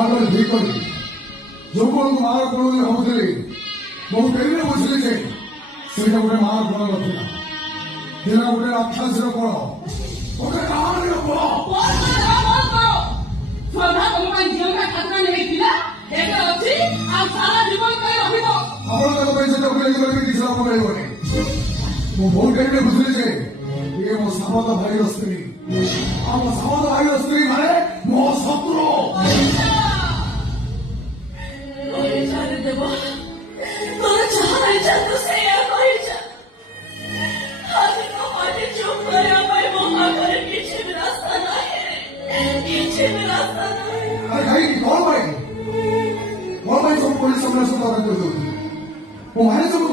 ଯାହାବେଳେ ଠିକ କରି ଯୋଉମାନଙ୍କୁ ମାର ଗୁଣ ବୋଲି ଭାବୁଥିଲି ବହୁ ଡେରିରେ ବୁଝିଲି ଯେ ସେଇଟା ଗୋଟେ ମାର ଗୁଣ ନଥିଲା, ଥିଲା ଗୋଟେ ରାକ୍ଷସର ବଳ, ଗୋଟେ କାହାଣୀର ବଳ। ଶ୍ରଦ୍ଧା ତମ ପାଇଁ ଝିଅଙ୍କ ଖାତା ନେଇଥିଲା, ଏବେ ଅଛି ଆଉ ସାରା ଜୀବନ ପାଇଁ ରହିବ। ଆପଣଙ୍କ ପାଇଁ ସେଟା ବୁଲେଇକି ରହିବି କିଛି ଲାଭ ମିଳିବନି। ମୁଁ ବହୁତ ଡେରିରେ ବୁଝିଲି ଯେ ଇଏ ମୋ ସାମନ୍ତ ଭାଇର ସ୍ତ୍ରୀ, ଆଉ ମୋ ସାମନ୍ତ ଭାଇର ସ୍ତ୍ରୀ ମାନେ ମୋ ଶତ୍ରୁ। ଦେବ ତୋର ଯାହା ଇଚ୍ଛା ତୁ ସେଇଆ କହିଛ। ଆଜି ମୋ ପାଟି ଚୁପ୍ କରିବା ପାଇଁ ମୋ ପାଖରେ କିଛି ବି ରାସ୍ତା ନାହିଁ, କିଛି ବି ରାସ୍ତା ନାହିଁ। କାହିଁକି କଣ ପାଇଁ ସବୁ ପୋଲିସ ସାମ୍ନାରେ ସବୁ କରିଦେଉଛନ୍ତି? ମୋ ଭାଇ ସବୁ